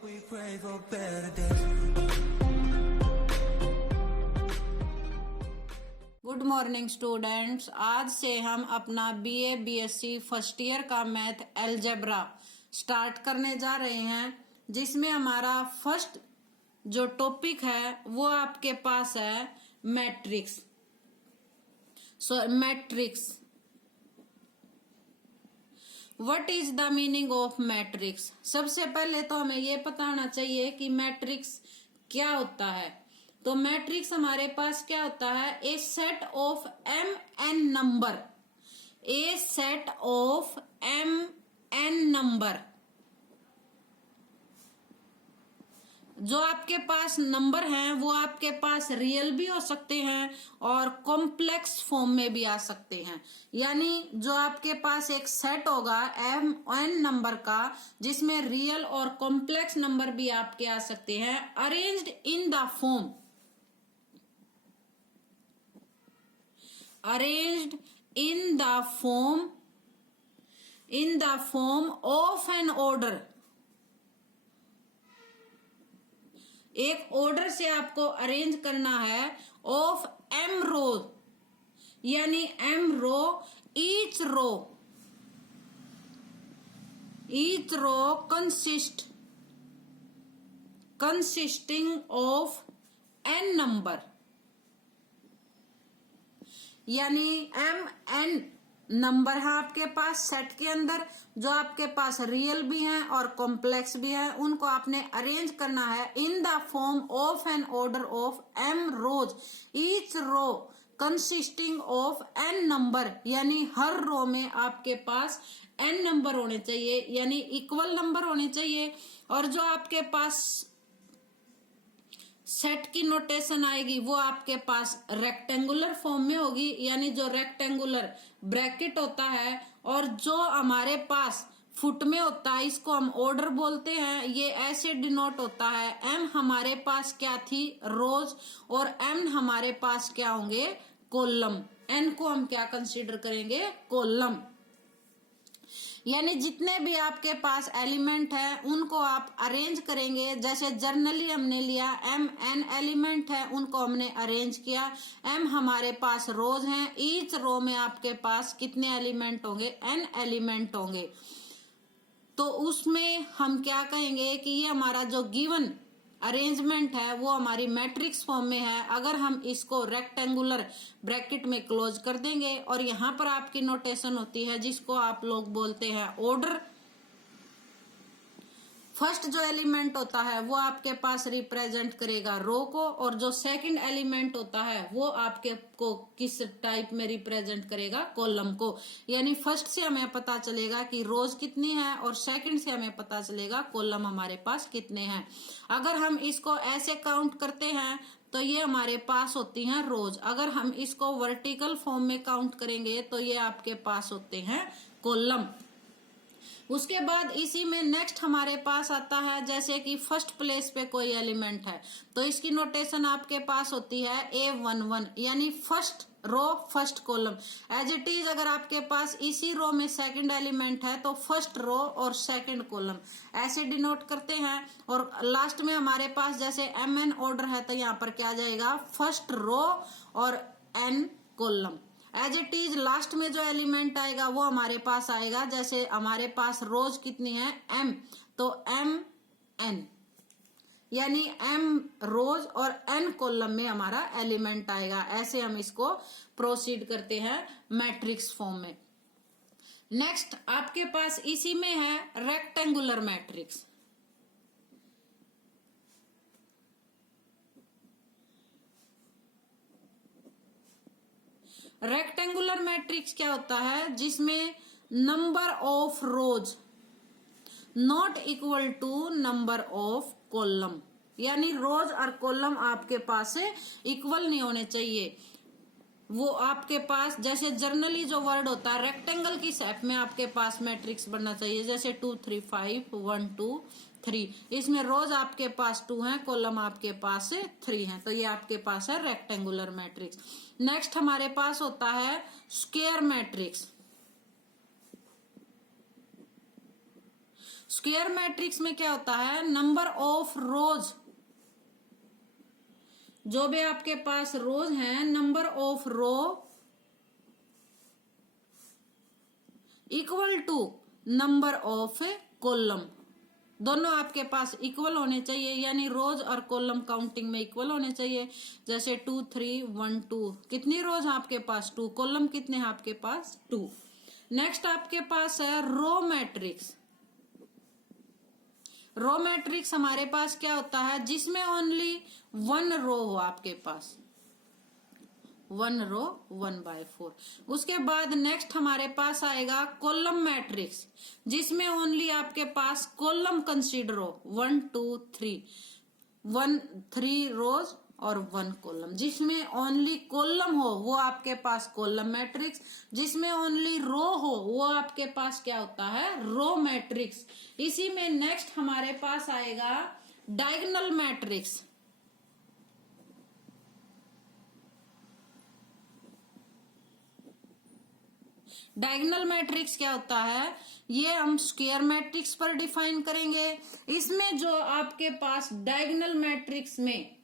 We pray for better days. Good morning students. आज से हम अपना बीए बीएससी फर्स्ट ईयर का मैथ अलजेब्रा स्टार्ट करने जा रहे हैं, जिसमें हमारा फर्स्ट जो टॉपिक है वो आपके पास है matrix. Matrix, what is the meaning of matrix. सबसे पहले तो हमें ये पता होना चाहिए कि मैट्रिक्स क्या होता है। तो मैट्रिक्स हमारे पास क्या होता है, a set of M N number, a set of M N number. जो आपके पास नंबर हैं वो आपके पास रियल भी हो सकते हैं और कॉम्प्लेक्स फॉर्म में भी आ सकते हैं। यानी जो आपके पास एक सेट होगा एम एन नंबर का, जिसमें रियल और कॉम्प्लेक्स नंबर भी आपके आ सकते हैं, arranged in the form, arranged in the form of an order। एक ऑर्डर से आपको अरेंज करना है ऑफ एम रो, यानी M row, each row consisting of N number. यानी एम एन नंबर है आपके पास सेट के अंदर, जो आपके पास रियल भी हैं और कॉम्प्लेक्स भी हैं, उनको आपने अरेंज करना है in the form of an order of M rows, each row consisting of N number. यानी हर रो में आपके पास एन नंबर होने चाहिए, यानी इक्वल नंबर होने चाहिए। और जो आपके पास सेट की नोटेशन आएगी वो आपके पास रेक्टेंगुलर फॉर्म में होगी, यानी जो रेक्टेंगुलर ब्रैकेट होता है और जो हमारे पास फुट में होता है, इसको हम ऑर्डर बोलते हैं। ये ऐसे डिनोट होता है, एम हमारे पास क्या थी, रोज, और एम हमारे पास क्या होंगे, कॉलम। एन को हम क्या कंसीडर करेंगे, कॉलम। यानी जितने भी आपके पास एलिमेंट है उनको आप अरेंज करेंगे। जैसे जर्नली हमने लिया एम एन एलिमेंट है, उनको हमने अरेंज किया। एम हमारे पास रोज हैं, ईच रो में आपके पास कितने एलिमेंट होंगे, एन एलिमेंट होंगे। तो उसमें हम क्या कहेंगे कि ये हमारा जो गिवन अरेंजमेंट है वो हमारी मैट्रिक्स फॉर्म में है। अगर हम इसको रेक्टेंगुलर ब्रैकेट में क्लोज कर देंगे, और यहाँ पर आपकी नोटेशन होती है जिसको आप लोग बोलते हैं ऑर्डर। फर्स्ट जो एलिमेंट होता है वो आपके पास रिप्रेजेंट करेगा रो को, और जो सेकंड एलिमेंट होता है वो आपके को किस टाइप में रिप्रेजेंट करेगा, कॉलम को। यानी फर्स्ट से हमें पता चलेगा कि रोज कितनी है, और सेकंड से हमें पता चलेगा कॉलम हमारे पास कितने हैं। अगर हम इसको ऐसे काउंट करते हैं तो ये हमारे पास होती हैं रोज। अगर हम इसको वर्टिकल फॉर्म में काउंट करेंगे तो ये आपके पास होते हैं कॉलम। उसके बाद इसी में नेक्स्ट हमारे पास आता है, जैसे कि फर्स्ट प्लेस पे कोई एलिमेंट है तो इसकी नोटेशन आपके पास होती है A11, यानी first row first column. As it is अगर आपके पास इसी रो में सेकंड एलिमेंट है तो फर्स्ट रो और सेकंड कॉलम ऐसे डिनोट करते हैं। और लास्ट में हमारे पास जैसे एम एन ऑर्डर है तो यहाँ पर क्या आ जाएगा, फर्स्ट रो और N column. As it is last में जो एलिमेंट आएगा वो हमारे पास आएगा, जैसे हमारे पास रोज कितनी है, एम, तो एम एन, यानी एम रोज और एन कॉलम में हमारा एलिमेंट आएगा। ऐसे हम इसको प्रोसीड करते हैं मैट्रिक्स फॉर्म में। नेक्स्ट आपके पास इसी में है रेक्टेंगुलर मैट्रिक्स। रेक्टेंगुलर मैट्रिक्स क्या होता है, जिसमें number of rows not equal to number of column, यानी रोज और कॉलम आपके पास से इक्वल नहीं होने चाहिए। वो आपके पास जैसे जर्नली जो वर्ड होता है रेक्टेंगल की शेप में आपके पास मैट्रिक्स बनना चाहिए, जैसे 2 3 5 1 2 3। इसमें रोज आपके पास 2 हैं, कॉलम आपके पास 3 हैं, तो ये आपके पास है रेक्टेंगुलर मैट्रिक्स। नेक्स्ट हमारे पास होता है स्क्वायर मैट्रिक्स। स्क्वायर मैट्रिक्स में क्या होता है, नंबर ऑफ रोज, जो भी आपके पास रोज हैं, number of row equal to number of column, दोनों आपके पास इक्वल होने चाहिए, यानी रोज और कॉलम काउंटिंग में इक्वल होने चाहिए। जैसे 2 3 1 2, कितनी रोज आपके पास 2, कॉलम कितने हैं आपके पास 2। नेक्स्ट आपके पास है रो मैट्रिक्स। रो मैट्रिक्स हमारे पास क्या होता है, जिसमें ओनली 1 रो हो आपके पास, 1 रो 1/4। उसके बाद नेक्स्ट हमारे पास आएगा कॉलम मैट्रिक्स, जिसमें ओनली आपके पास कॉलम कंसीडर हो, 1 2 3, 3 रोज और 1 कॉलम। जिसमें ओनली कॉलम हो वो आपके पास कॉलम मैट्रिक्स, जिसमें ओनली रो हो वो आपके पास क्या होता है, रो मैट्रिक्स। इसी में नेक्स्ट हमारे पास आएगा डायगोनल मैट्रिक्स। डायगोनल मैट्रिक्स क्या होता है, ये हम स्क्वायर मैट्रिक्स पर डिफाइन करेंगे। इसमें जो आपके पास डायगोनल मैट्रिक्स में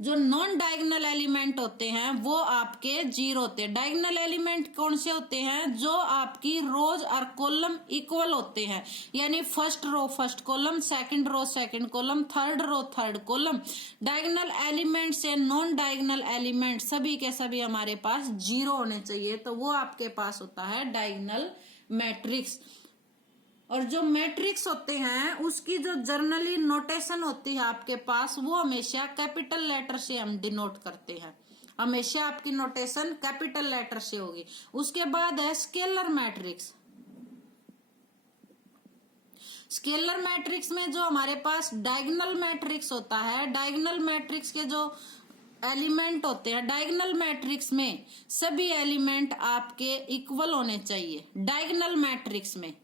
जो नॉन डायगोनल एलिमेंट होते हैं वो आपके 0 होते हैं। डायगोनल एलिमेंट कौन से होते हैं, जो आपकी रोज और कॉलम इक्वल होते हैं, यानी first row first column, second row second column, third row third column. Diagonal element से नॉन डायगोनल एलिमेंट सभी के सभी हमारे पास 0 होने चाहिए, तो वो आपके पास होता है डायगोनल मैट्रिक्स। और जो मैट्रिक्स होते हैं उसकी जो जर्नली नोटेशन होती है आपके पास, वो हमेशा कैपिटल लेटर से हम डिनोट करते हैं, हमेशा आपकी नोटेशन कैपिटल लेटर से होगी। उसके बाद है स्केलर मैट्रिक्स। स्केलर मैट्रिक्स में जो हमारे पास डायगोनल मैट्रिक्स होता है, डायगोनल मैट्रिक्स के जो एलिमेंट होते हैं, डायगोनल मैट्रिक्स में सभी एलिमेंट आपके इक्वल होने चाहिए। डायगोनल मैट्रिक्स में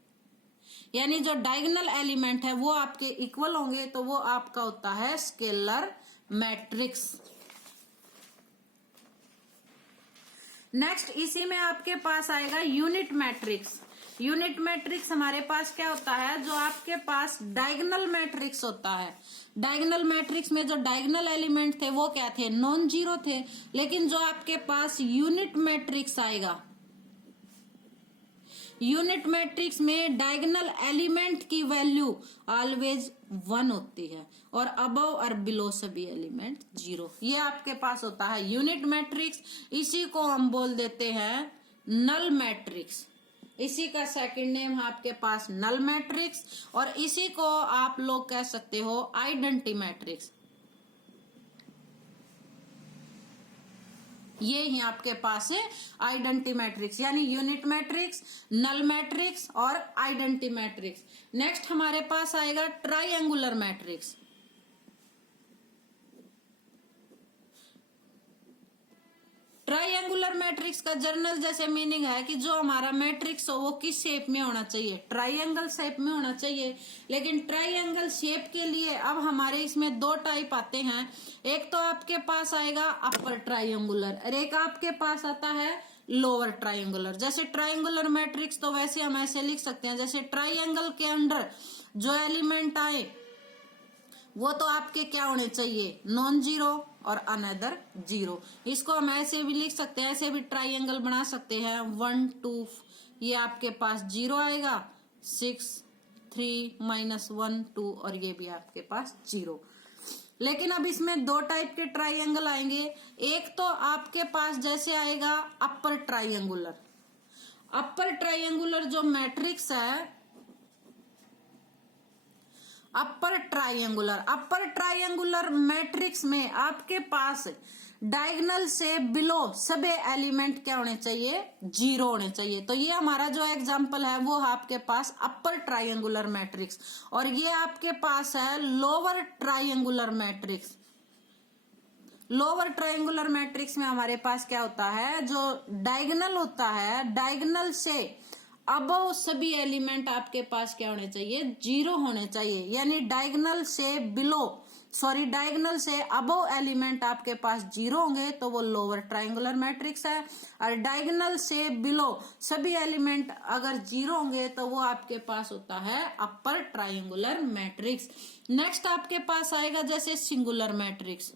यानी जो डायगोनल एलिमेंट है वो आपके इक्वल होंगे, तो वो आपका होता है स्केलर मैट्रिक्स। नेक्स्ट इसी में आपके पास आएगा यूनिट मैट्रिक्स। यूनिट मैट्रिक्स हमारे पास क्या होता है, जो आपके पास डायगोनल मैट्रिक्स होता है। डायगोनल मैट्रिक्स में जो डायगोनल एलिमेंट थे वो क्या थे, नॉन जीरो थे। लेकिन जो आपके पास यूनिट मैट्रिक्स आएगा, यूनिट मैट्रिक्स में डायगोनल एलिमेंट की वैल्यू ऑलवेज 1 होती है और अबव और बिलो सभी एलिमेंट 0। ये आपके पास होता है यूनिट मैट्रिक्स। इसी को हम बोल देते हैं नल मैट्रिक्स। इसी का सेकंड नेम है आपके पास नल मैट्रिक्स, और इसी को आप लोग कह सकते हो आइडेंटिटी मैट्रिक्स। ये ही आपके पास है आइडेंटिटी मैट्रिक्स, यानी यूनिट मैट्रिक्स, नल मैट्रिक्स और आइडेंटिटी मैट्रिक्स। नेक्स्ट हमारे पास आएगा ट्रायंगुलर मैट्रिक्स। ट्रायंगुलर मैट्रिक्स का जनरल जैसे मीनिंग है कि जो हमारा मैट्रिक्स हो वो किस शेप में होना चाहिए, ट्रायंगल शेप में होना चाहिए। लेकिन ट्रायंगल शेप के लिए अब हमारे इसमें 2 टाइप आते हैं। एक तो आपके पास आएगा अपर ट्रायंगुलर और एक आपके पास आता है लोअर ट्रायंगुलर। जैसे ट्रायंगुलर मैट्रिक्स तो वैसे हम ऐसे लिख सकते हैं, जैसे ट्रायंगल के अंदर जो एलिमेंट आए वो तो आपके क्या होने चाहिए, नॉन जीरो और अनदर 0। इसको हम ऐसे भी लिख सकते हैं, ऐसे भी ट्रायंगल बना सकते हैं। 1 2 ये आपके पास 0 आएगा, 6 3 -1 2 और ये भी आपके पास 0। लेकिन अब इसमें 2 टाइप के ट्रायंगल आएंगे। एक तो आपके पास जैसे आएगा अपर ट्रायंगुलर। अपर ट्रायंगुलर जो मैट्रिक्स है, अपर ट्रायंगुलर मैट्रिक्स में आपके पास डायगोनल से बिलो सभी एलिमेंट क्या होने चाहिए, 0 होने चाहिए। तो ये हमारा जो एग्जांपल है वो आपके पास अपर ट्रायंगुलर मैट्रिक्स, और ये आपके पास है lower triangular matrix. Lower triangular matrix में हमारे पास क्या होता है, जो डायगोनल होता है, डायगोनल से अबव सभी एलिमेंट आपके पास क्या होने चाहिए, 0 होने चाहिए। यानी डायगोनल से बिलो सॉरी डायगोनल से अबव एलिमेंट आपके पास 0 होंगे तो वो लोअर ट्रायंगुलर मैट्रिक्स है, और डायगोनल से बिलो सभी एलिमेंट अगर 0 होंगे तो वो आपके पास होता है अपर ट्रायंगुलर मैट्रिक्स। नेक्स्ट आपके पास आएगा जैसे सिंगुलर मैट्रिक्स।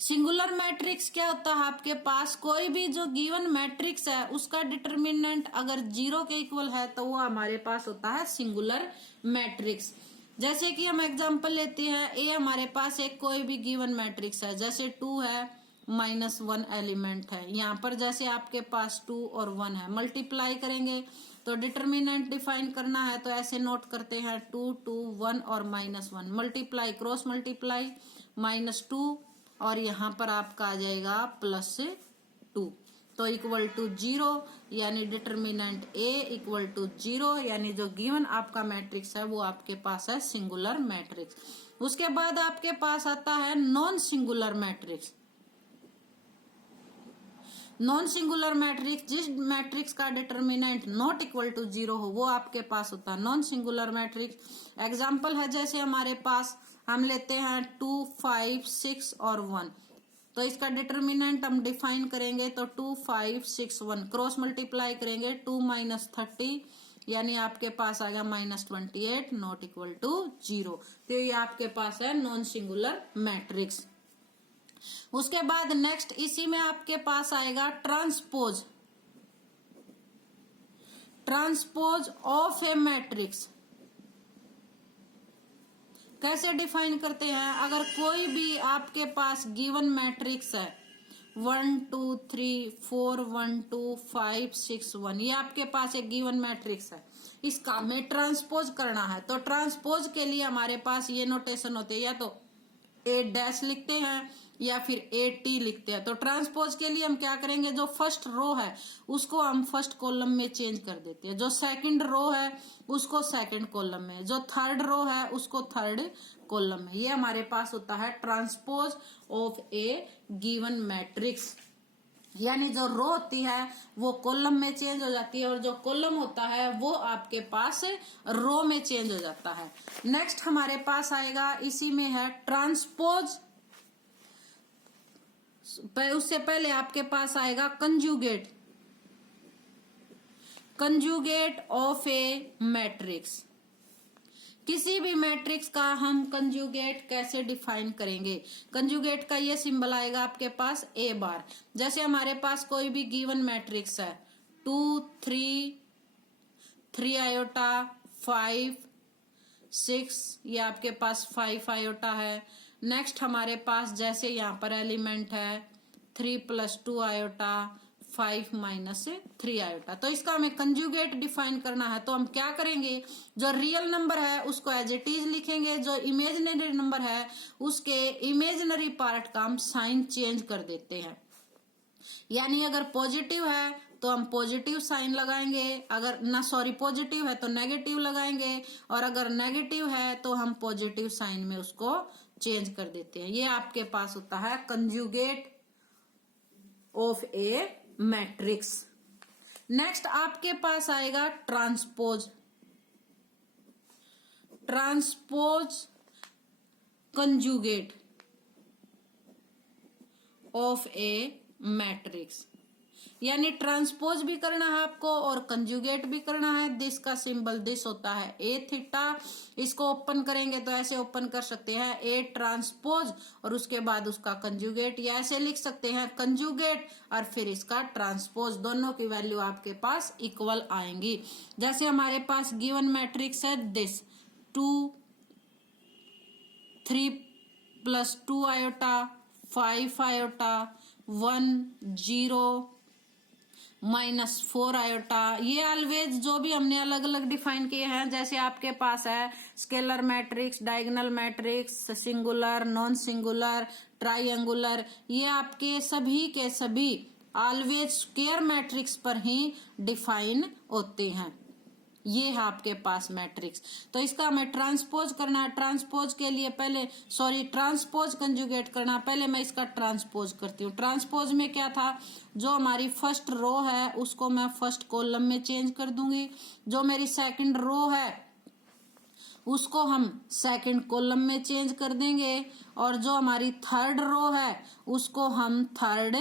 सिंगुलर मैट्रिक्स क्या होता है, आपके पास कोई भी जो गिवन मैट्रिक्स है उसका डिटर्मिनेंट अगर 0 के इक्वल है तो वो हमारे पास होता है सिंगुलर मैट्रिक्स। जैसे कि हम एग्जांपल लेते हैं, ए हमारे पास एक कोई भी गिवन मैट्रिक्स है, जैसे 2 है -1 एलिमेंट है, यहाँ पर जैसे आपके पास 2 और 1 है, मल्टीप्लाई करेंगे तो डिटर्मिनेंट डिफाइन करना है तो ऐसे नोट करते हैं 2 2 1 और -1, मल्टीप्लाई क्रॉस मल्टीप्लाई -2 और यहाँ पर आपका आ जाएगा +2 तो इक्वल टू 0, यानी डिटर्मिनेंट A इक्वल टू 0, यानी जो गिवन आपका मैट्रिक्स है वो आपके पास है सिंगुलर मैट्रिक्स। उसके बाद आपके पास आता है non singular matrix. Non singular matrix, जिस मैट्रिक्स का डिटर्मिनेंट नॉट इक्वल टू 0 हो वो आपके पास होता है नॉन सिंगुलर मैट्रिक्स। एग्जाम्पल है जैसे हमारे पास हम लेते हैं 2 5 6 और 1, तो इसका डिटर्मिनेंट हम डिफाइन करेंगे तो 2 5 6 1, क्रॉस मल्टीप्लाई करेंगे 2 -30 यानी आपके पास आ गया -28 नॉट इक्वल टू 0, तो ये आपके पास है नॉन सिंगुलर मैट्रिक्स। उसके बाद नेक्स्ट इसी में आपके पास आएगा transpose. Transpose of A matrix कैसे डिफाइन करते हैं, अगर कोई भी आपके पास गिवन मैट्रिक्स है 1 2 3 4 1 2 5 6 1, ये आपके पास एक गिवन मैट्रिक्स है, इसका हमें ट्रांसपोज करना है तो ट्रांसपोज के लिए हमारे पास ये नोटेशन होते हैं, या तो A' लिखते हैं या फिर AT लिखते हैं। तो ट्रांसपोज के लिए हम क्या करेंगे, जो फर्स्ट रो है उसको हम फर्स्ट कॉलम में चेंज कर देते हैं, जो सेकंड रो है उसको सेकंड कॉलम में, जो थर्ड रो है उसको थर्ड कॉलम में। ये हमारे पास होता है transpose of A given matrix, यानी जो रो होती है वो कॉलम में चेंज हो जाती है और जो कॉलम होता है वो आपके पास रो में चेंज हो जाता है। नेक्स्ट हमारे पास आएगा इसी में है ट्रांसपोज, उससे पहले आपके पास आएगा conjugate. Conjugate of A matrix, किसी भी मैट्रिक्स का हम कंजुगेट कैसे डिफाइन करेंगे, कंजुगेट का ये सिंबल आएगा आपके पास A बार। जैसे हमारे पास कोई भी गिवन मैट्रिक्स है 2 3 3 आयोटा 5 6, ये आपके पास 5 आयोटा है। नेक्स्ट हमारे पास जैसे यहाँ पर एलिमेंट है 3 + 2 आयोटा 5 - 3 आयोटा, तो इसका हमें कंजुगेट डिफाइन करना है तो हम क्या करेंगे, जो रियल नंबर है उसको एज इट इज लिखेंगे, जो इमेजिनरी नंबर है उसके इमेजिनरी पार्ट का हम साइन चेंज कर देते हैं। यानी अगर पॉजिटिव है तो हम पॉजिटिव साइन लगाएंगे, अगर ना सॉरी पॉजिटिव है तो नेगेटिव लगाएंगे, और अगर नेगेटिव है तो हम पॉजिटिव साइन में उसको चेंज कर देते हैं। ये आपके पास होता है conjugate of A matrix. Next आपके पास आएगा transpose. Transpose conjugate of A matrix, यानी ट्रांसपोज भी करना है आपको और कंजुगेट भी करना है। दिस का सिंबल दिस होता है A थीटा, इसको ओपन करेंगे तो ऐसे ओपन कर सकते हैं A ट्रांसपोज और उसके बाद उसका कंजुगेट, या ऐसे लिख सकते हैं कंजुगेट और फिर इसका ट्रांसपोज, दोनों की वैल्यू आपके पास इक्वल आएंगी। जैसे हमारे पास गिवन मैट्रिक्स है दिस 2 3 + 2 आयोटा 5 आयोटा 1 0 -4 आयोटा, ये ऑलवेज जो भी हमने अलग अलग डिफाइन किए हैं, जैसे आपके पास है scalar matrix, diagonal matrix, singular, non singular, triangular, ये आपके सभी के सभी ऑलवेज स्क्वायर मैट्रिक्स पर ही डिफाइन होते हैं। ये है आपके पास मैट्रिक्स, तो इसका हमें ट्रांसपोज करना है। ट्रांसपोज के लिए पहले ट्रांसपोज कंजुगेट करना, पहले मैं इसका ट्रांसपोज करती हूँ। ट्रांसपोज में क्या था, जो हमारी फर्स्ट रो है उसको मैं फर्स्ट कॉलम में चेंज कर दूंगी, जो मेरी सेकंड रो है उसको हम सेकंड कॉलम में चेंज कर देंगे, और जो हमारी थर्ड रो है उसको हम थर्ड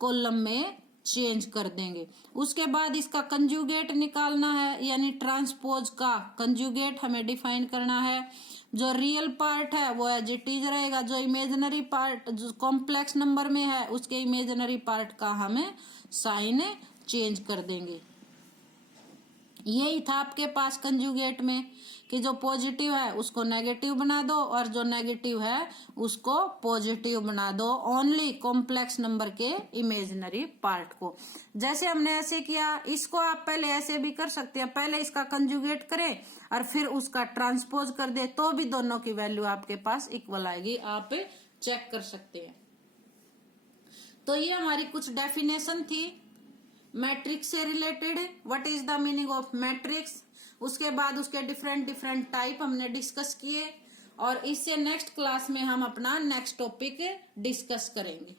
कॉलम में चेंज कर देंगे। उसके बाद इसका कंजुगेट निकालना है, यानी ट्रांसपोज का कंजुगेट हमें डिफाइन करना है। जो रियल पार्ट है वो एज इट इज रहेगा, जो इमेजिनरी पार्ट जो कॉम्प्लेक्स नंबर में है उसके इमेजिनरी पार्ट का हमें साइन चेंज कर देंगे। यही था आपके पास कंजुगेट में कि जो पॉजिटिव है उसको नेगेटिव बना दो और जो नेगेटिव है उसको पॉजिटिव बना दो, ओनली कॉम्प्लेक्स नंबर के इमेजिनरी पार्ट को। जैसे हमने ऐसे किया, इसको आप पहले ऐसे भी कर सकते हैं, पहले इसका कंजुगेट करें और फिर उसका ट्रांसपोज कर दे तो भी दोनों की वैल्यू आपके पास इक्वल आएगी, आप चेक कर सकते हैं। तो ये हमारी कुछ डेफिनेशन थी मैट्रिक्स से related, what is the meaning of matrix. उसके बाद उसके डिफरेंट टाइप हमने डिस्कस किए, और इससे नेक्स्ट क्लास में हम अपना नेक्स्ट टॉपिक डिस्कस करेंगे।